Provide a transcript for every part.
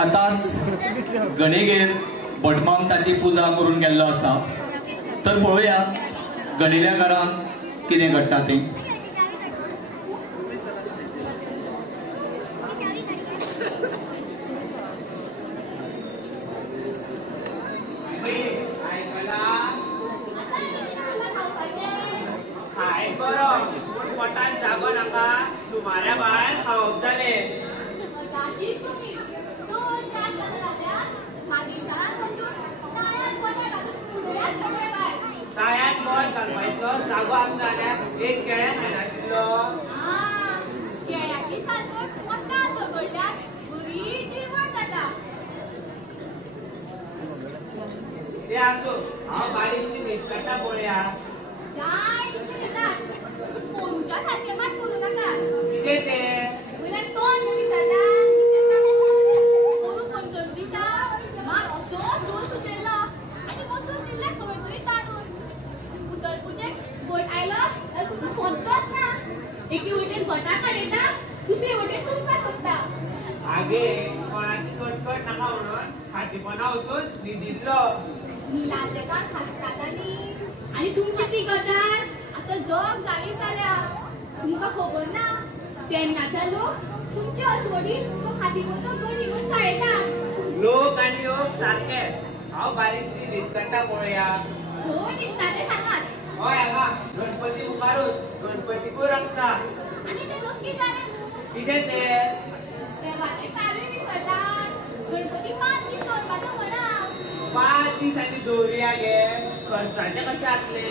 आताच गणेगेर भटमामताची पुजा करून गेल्लो आसा, तर पळोवया गणेल्या घरांत कितें घडटा तें. जागो नाका सुमाऱ्या भायर खावप जाले. ताळ्यात बोट घालपाचो जागो आसता जाल्यार एक केळ्या खायनाशिल्लो. केळ्याची सालपोट पोटांत रगडल्यार बरी जीवण जाता. ते आसूं हांव बारीकशी न्हिदपेटा पळया. पोरूच्या सारखे मात करू नाका. कितें तें वयल्यान तोंड विचारता. पोरू पंचम दिसा मार असो जोर सुटयलो आनी बसून दिल्ले खंय ताणून. उतर पुजेक भट आयलो जाल्यार तुका सोदतोच ना. एके वटेन भटाक आडयता, दुसरे वटेन तुमकां सोदता. आगे कोणाची कटकट नाका म्हणून खाटीपणा वचून न्हिदिल्लो. निलांजकान खासतात आनी तुमची ती गजाल आता जग जायत जाल्या. तुमकां खबर ना तेन्नाचे लोक तुमचे असवडीत तो खाटी बसो गडी म्हूण चाळयता. लोक आनी योग सारखे. हांव बारीकशी न्हिदकट्टा पळया. खंय न्हिदता तें सांगात. हय हांगा गणपती मुखारूच गणपतीकूय रखता. आनी तें नक्की जालें न्हू. कितें तें देवाचे कारूय विसरतात. गणपती 5 दीस दवरपाचो म्हणा. 5 दीस आनी दवरया गे. खर्चाचे कशें जातले.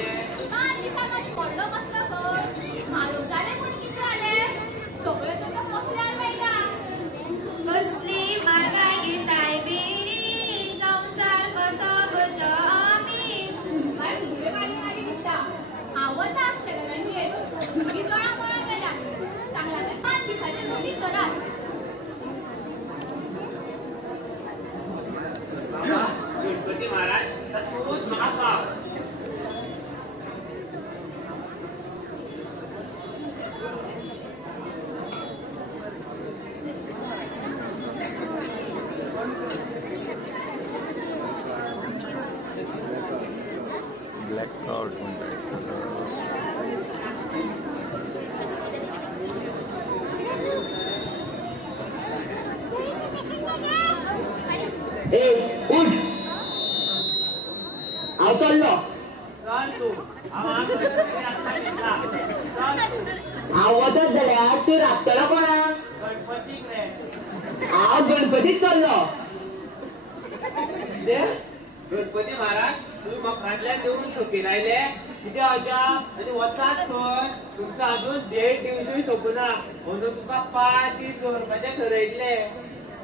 5 दिसांक आनी व्हडलो बसलो खंय. म्हारग जालें म्हूण कितें जालें. सगळें तुका कसल्यार मेळटा. कसली म्हारगाय गे सायबीणी. संवसार कसो करचो आमी. काय भुरगे बारीक आनी दिसता. हांव वता शेजाऱ्यांगेर. भुरगीं दोळा पळोवंक गेल्या. चांगला तर 5 दिसांचे नोटीस करात. गणपती महाराज तूच म्हाका ब्लॅक क्लाउड म्हणतात. उठ हांव चल्लो. चल तू. हांव वचत जाल्यार तूं राखतलो कोणाक. गणपतीक रे. हांव गणपतीक चल्लो. गणपती महाराज तुम्ही मकरांतल्यान देऊन सोंपीन आयले. कितें अजाप आनी वचात खंय. तुमचो अजून 1.5 दिवसूय सोंपूना म्हणून तुका 5 दीस दवरपाचें ठरयिल्ले.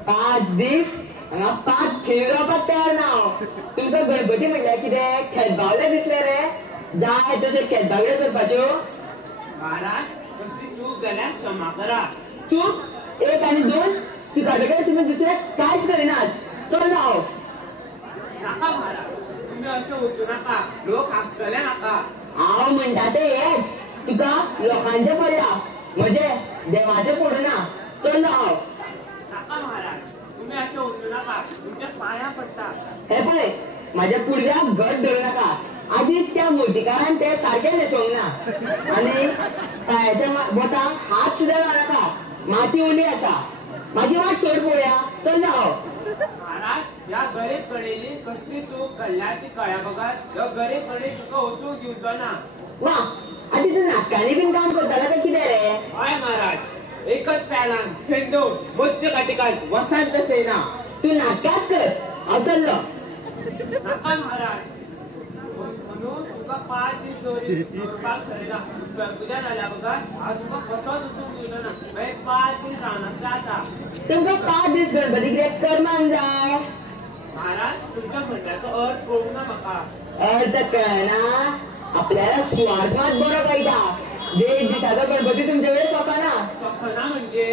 5 दीस हांगा 5 खेळ रावपाक तयार ना हांव. तुमकां गणपती म्हणल्यार कितें खेळबावले दिसले रे. जाय तशें खेळबावल्यो करपाच्यो. महाराज कसली चूक जाल्यार क्षमा करा. चूक 1 आनी 2 चुकाबेकार तुमी दुसरें कांयच करिनात. चल्लो हांव. नाका महाराज तुम्ही अशें वचूं नाका. लोक हांसतले नाका. हांव म्हणटा तें हेच. तुका लोकांचे पडला म्हजे देवाचे पडूना. चल्लो हांव. नाका महाराज तुम्ही अशें वचूं नाका. तुमच्या पांयां पडटा. हे पळय म्हाज्या पुडव्याक घट धरूं नाका. आदीच त्या मुर्तीकारान ते सारखे न्हेसोवंक ना. आनी पांयाच्या बोटांक हात सुद्दां घालनाका. माती ओली आसा. म्हाजी वाट सोड पळोवया. चल्लो हांव. महाराज ह्या गरीब कडेनी कसली चूक घडल्या ती कळ्या बगात. ह्यो गरीब कडे तुका वचूंक दिवचो ना. वा आनी तूं नाटकांनी बीन काम करतालो काय कितें रे. हय महाराज एकच पॅलान सेंदो मच्छ काटिकाल वसंत सेना. तूं नाटकाच कर. हांव चल्लो. नाका महाराज म्हणून तुका 5 दीस दवरपाक ठरयला. गणपती जाल्या बगात हांव तुका कसोच वचूंक दिवचो ना. मागीर 5 दीस रावनासलें जाता. तुमकां 5 दीस गणपती कितें करमांक जाय. महाराज तुमच्या म्हणण्याचो अर्थ कळूना म्हाका. अर्थ कळना. आपल्याला स्वार्थ मात बरो कळटा. 1 दिसाचो गणपती तुमचे कडेन सोंपना. सोंपना म्हणजे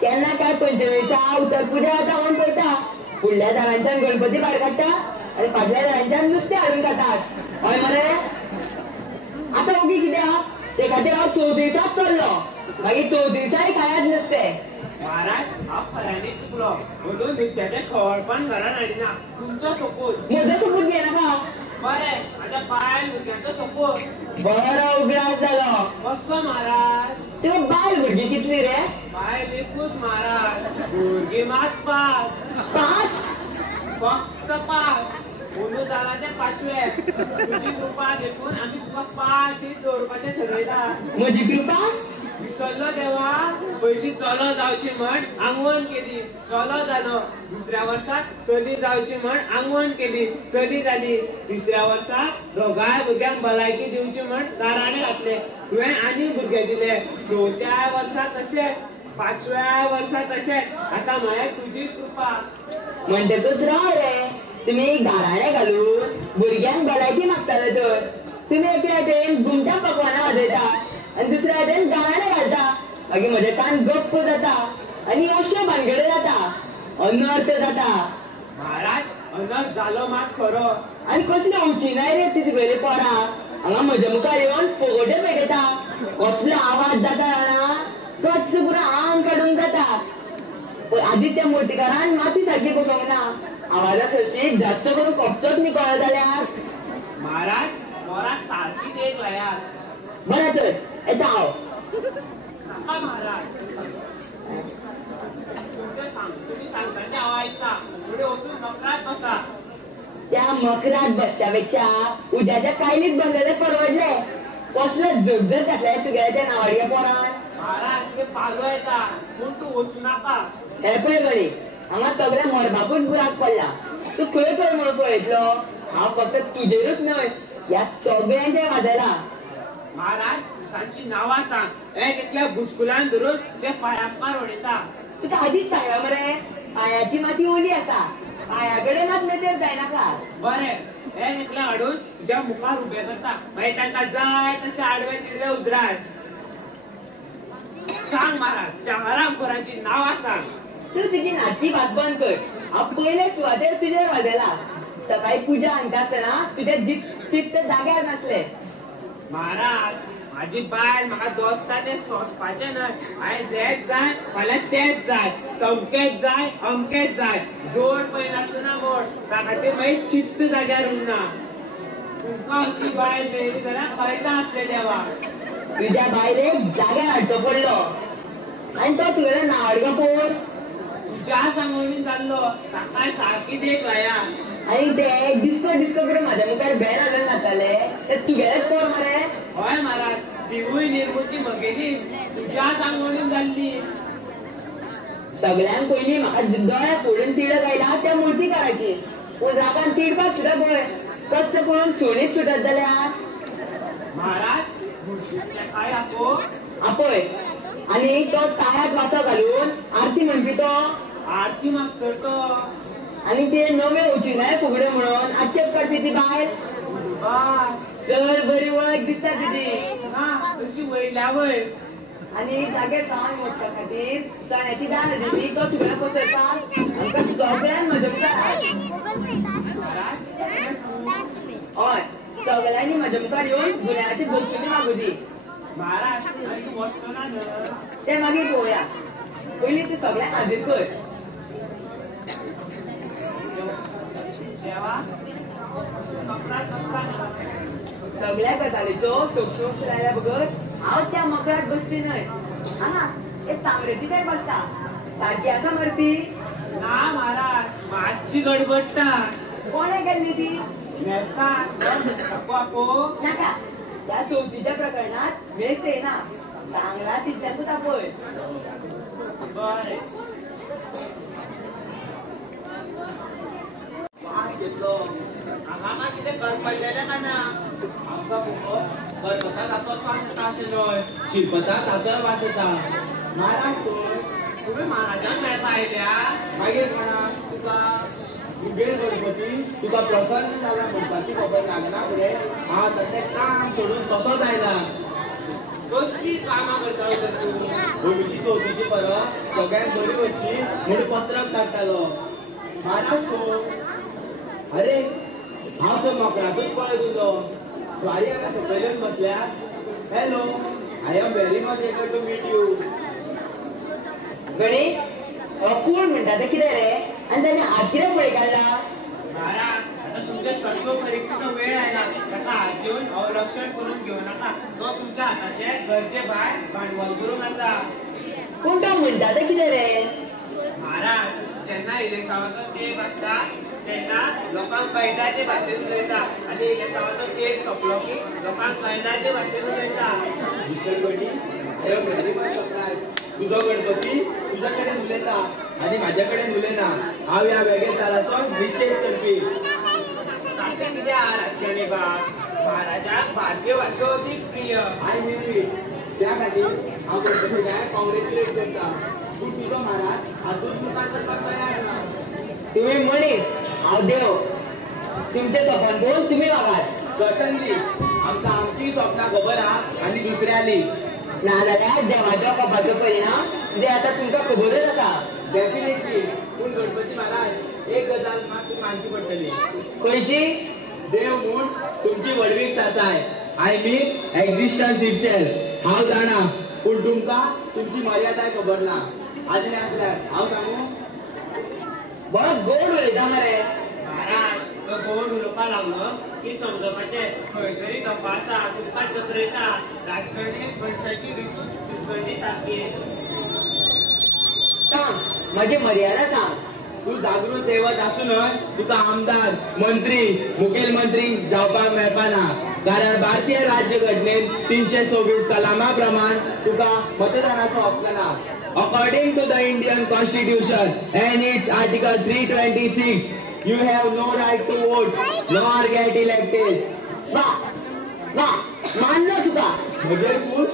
केन्ना काय पंचमीचा उतर पुजा जाता म्हूण पळयता. फुडल्या झाडांच्यान गणपती भायर काडटा आनी फाटल्या झाडांच्यान नुस्तें हाडून खातात. हय मरे. आतां ओगी कित्याक ते खातीर हांव 4 दिसांक चल्लो. मागीर 4 दिसांय खायात नुस्तें. महाराज हांव खऱ्यांनी चुकलो म्हणून नुस्त्याचे खवळपण घरान हाडिना तुमचो सोपूत म्हजो सोपूत घेनाका बरें माझ्या बायल भुरग्यांचो सोपूत बरो उगडास जालो कसलो महाराज तुका बायल भुरगीं कितली रे बायल एकूच महाराज भुरगीं मात 5 फक्त 5 म्हणून जाला ते 5वे तुजी कृपा देखून आमी तुका 5 दीस दवरपाचें ठरयला म्हजी कृपा विसरलो देवा पयली चलो जावची म्हण आंगवण केली चलो जालो दुसऱ्या वर्साक चली जावची म्हण आंगवण केली चली जाली तिसऱ्या वर्साक दोगांय भुरग्यांक भलायकी दिवची म्हण दाराणे घातले तुवें आनी भुरगे दिले चवथ्या वर्सा तशेंच 5व्या वर्सा तशेंच आतां म्हळ्यार तुजीच कृपा म्हणटकूच राव रे तुम्ही गाराणे घालून भुरग्यांक भलायकी मागताले तर तुम्ही एके वाटेन घुमटा पकवाना वाजयता आणि दुसऱ्या वाटेन गाराणे घालता मागीर म्हजे कान गप्प जाता आणि अशे भानगडे जाता अनर्थ जाता महाराज अनर्थ जालो मात खरो आणि कसली उंची नाही रे तुजी गेली पोरां हांगा म्हज्या मुखार येवन फोगोटे पेटयता कसलो आवाज जाता जाणा कच्च पुरो आंग काडून जाता आदित्य मूर्तीकारान माती सारखी बसोंक ना आवाजा सशीक जास्त करून कपचोच न्ही कळत जाल्यार महाराज पोराक सारकी देख लायात बरें तर येता हांव नाका महाराज तुम्ही सांगता ते हांव आयकता फुडें वचून मकरात बसा त्या मकरात बसच्या पेक्षा उद्याच्या कायलीत बंदले परवडले कसलो झगझग घातले तुगेल्या त्या नावाडीच्या पोरान महाराज तुगे पालो येता पूण तूं वचूं नाका हे पळय गणी हांगा सगळे मरबापूच बुराक पडला तूं खंय खंय म्हूण पळयतलो हांव फक्त तुजेरूच न्हय ह्या सगळ्यांचे वाजयला महाराज तांची नांवां सांग एक एकल्या बुचकुलान धरून ते पांयाक मार उडयता तुका आदीच सांगला मरे पांयाची माती ओली आसा पांया कडेन मात नजर जायनाका बरें एक एकल्या हाडून तुज्या मुखार उबें करता मागीर तांकां जाय तशें आडवे तिडवे उजराय सांग महाराज त्या हरामखोरांची नांवां सांग तू तुजी नाटकी भास बंद कर हांव पयले सुवातेर तुजेर वाजयला सकाळी पुजा हाडटासतना तुजे चित्त जाग्यार नासले महाराज माझी बायल म्हाका दोस्ता ते सोंसपाचे न्हय आयज हेच जाय फाल्यां तेच जाय तमकेच जाय अमकेच जाय जोड पळय नासतना मोड त्या खातीर मागीर चित्त जाग्यार उरना तुमकां अशी बायल मेळ्ळी जाल्यार कळटा आसलें देवा तुज्या बायलेक जाग्यार हाडचो पडलो आनी तो तुगेलो नावाडगा पोर तुज्या सांगोळीन जाल्लो ताकाय सारकी देख लाया आनी ते डिस्को डिस्को करून म्हाज्या मुखार बेन हाडून नासताले ते तुगेलेच पोर मरे हय महाराज तिवूय निर्मुती म्हगेली तुज्या सांगोळीन जाल्ली सगळ्यांक पयलीं म्हाका दोळ्या फोडून तिडक आयला त्या मुर्तीकाराची पूण रागान तिडपाक सुद्दां पळय कच्च करून सोणीत सुटत जाल्यार महाराज काय आपो आपय आनी तो ताळ्यात वासो घालून आरती म्हणपी तो आरती मास्तर तो आनी ते नवे उचिनाय फुगड्यो म्हणून आक्षेप काडपी ती बायल चड बरी वळख दिसता तुजी ना तशी वयल्या वयर आनी जागे सावन मोडच्या खातीर चण्याची दान दिली तो तुगेल्या पसरपाक आमकां सगळ्यांक मदत करा हय सगळ्यांनी म्हज्या मुखार येवन गुन्यांची बसुली मागू दी महाराज तू वचतो ना न्हय ते मागीर पळोवया पयलीं तूं सगळ्यांक हाजीर कर देवा सगळ्या गजालीचो सोक्षोश लायल्या बगर हांव त्या मकरात बसती न्हय हांगा एक तांबरेती काय बसता सारकी आसा मरे ती ना महाराज मातशी गडबडटा कोणे गेल्ली ती मेस्ता आपो नाका त्या चवथीच्या प्रकरणात मेस्त येना चांगला तिच्यातूच आपय बरें घेतलो हांगा मागीर कितें करपडलेलें काय ना आमकां फकत गणपता ताचोच वास येता अशें न्हय शिरपता ताचोय वास येता महाराज तुमी महाराजान मेळपा आयल्या मागीर कोणाक तुका तुगेर गणपती तुका प्रसन्न जाला म्हणपाची खबर लागना फुडें हांव तशें काम सोडून तसोच आयला कसली कामां करतालो तर तूं होळीची चवथीची परब सगळ्यांक बरी वचची म्हणून पत्रक धाडटालो महाराज तूं अरे हांव तो मकराचोच पळय तुजो स्वारी हांगा सकयल्यान बसल्यार hello I am very much eager to meet you गणी कोण म्हणता ते कितें रे आनी ताणें हात कितें पळय काडला महाराज आता तुमच्या सर्व परीक्षेचा वेळ आयला ताका हात घेऊन अवलक्षण करून घेऊ नका तो तुमच्या हाताचे गरजे भायर भांडवल करून आसा पूण तो म्हणटा ते कितें रे महाराज जेन्ना इलेक्सावाचो तेप आसता तेन्ना लोकांक कळटा ते भाशेन उलयता आनी इलेक्सावाचो तेप सोंपलो की लोकांक कळना ते भाशेन उलयता तुझो गणपती तुझ्या कडेन उलयता आनी म्हाज्या कडेन उलयना हांव ह्या वेगळेपणाचो निश्चय करपी ताचे कितें आहा राजकारणी बाब महाराजाक भारतीय भाशा अदीक प्रिय आय मीन त्या खातीर हांव गणपतीक कॉंग्रेच्युलेट करता पूण तुजो महाराज हातूंत मुखार करपाक तयार ना तुम्ही मनीस हांव देव तुमचे सपन पळोवन तुमी वागात सर्टनली आमकां आमची स्वप्नां खबर आहा आनी दुसऱ्याली नाजाल्यार देवाच्या कोपाचो परिणाम जे आतां तुमकां खबरच आसा डेफिनेटली पूण गणपती महाराज एक गजाल मात तुमी मानची पडटली खंयची देव म्हूण तुमची व्हडवीक साचाय आय मीन एक्झिस्टन्स इटसेल्फ हांव जाणा पूण तुमकां तुमची मर्यादाय खबर ना आदले आसल्यार हांव सांगू बरो गोड उलयता मरे महाराज तो गोड उलोवपाक लागलो की समजपाचे खंय तरी गप्पा आसा तुमकां चक्रेता राजकारणी मनशाची ऋतू सुचवणी सारकी सांग म्हजी मर्यादा सांग तू जागृत दैवत आसूनय तुका आमदार मंत्री मुखेलमंत्री जावपाक मेळपाना कारण भारतीय राज्य घटनेन 326 कलमा प्रमाण तुका मतदानाचो हक्क ना according to the Indian constitution and its article 326 you have no right to vote nor get elected वा वा मानलो तुका म्हणजे खुश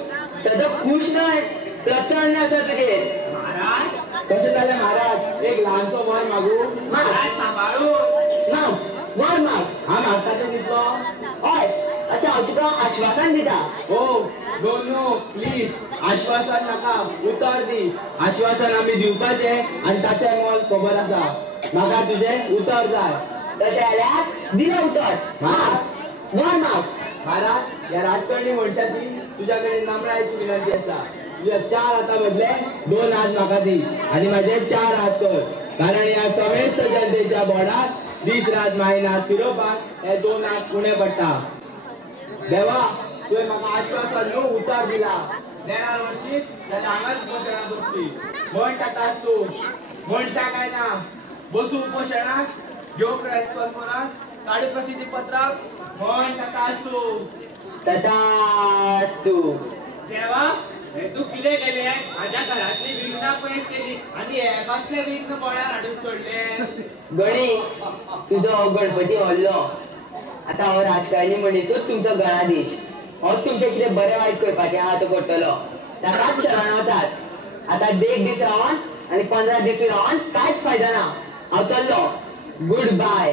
सदा खुश न्हय प्रसन्न आसा तुजेर महाराज कशें जालें महाराज एक ल्हानसो वर मागू महाराज सांबाळून माग वर माग हांव मागताचो दिसलो हय अशें हांव तुका आश्वासन दिता ओ नो प्लीज आश्वासन नाका उतर दी आश्वासन आमी दिवपाचें आनी ताचें मोल खबर आसा म्हाका तुजें उतर जाय तशें जाल्यार दिलो उतर माग वर माग महाराज ह्या राजकारणी मनशाची तुज्या कडेन नम्रायेची विनंती आसा तुज्या 4 हाता बदले 2 हात म्हाका दी आनी म्हाजे 4 हात कर कारण ह्या समेस्त जनतेच्या बोर्डार दीस रात मायनात फिरोवपाक हे 2 हात पुणे पडटा देवा तुवें म्हाका आश्वासन न्हू उतर दिला नेणार वर्षी जाल्यार हांगाच उपोशणाक बसपी म्हण ताकाच तूं म्हणटा काय ना बसू उपोशणाक घेवंक कॉन्फरन्स काडू प्रसिद्धी पत्राक म्हण ताकाच तूं तथास्तु देवा हे तू कितें केले माझ्या घरातली विघ्नां पयस केली आणि हे कसले विघ्न कोणार हाडून सोडले गणी तुजो हो गणपती व्हरलो आतां हो राजकारणी मनीसूच तुमचो गणाधीश हो तुमचें कितें बरें वायट करपाचें आहा तो करतलो ताकाच शरण वतात आतां 1.5 दीस रावन आनी 15 दीस रावन कांयच फायदो ना हांव चल्लो गुड बाय